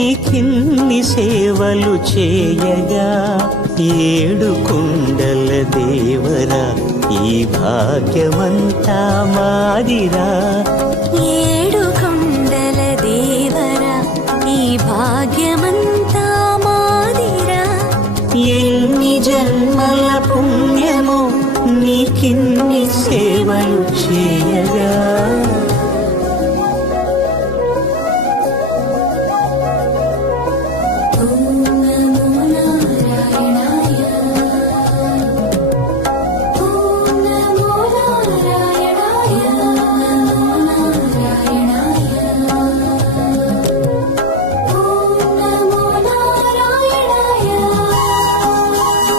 నీకిన్ని సేవలు చేయగా ఏడు కొండల దేవరా ఈ భాగ్యమంతా మాదిరా. ఏడు కొండల దేవరా ఈ భాగ్యమంతా మాదిరా. ఎన్ని జన్మల పుణ్యమో నీకిన్ని సేవలు చేయగా.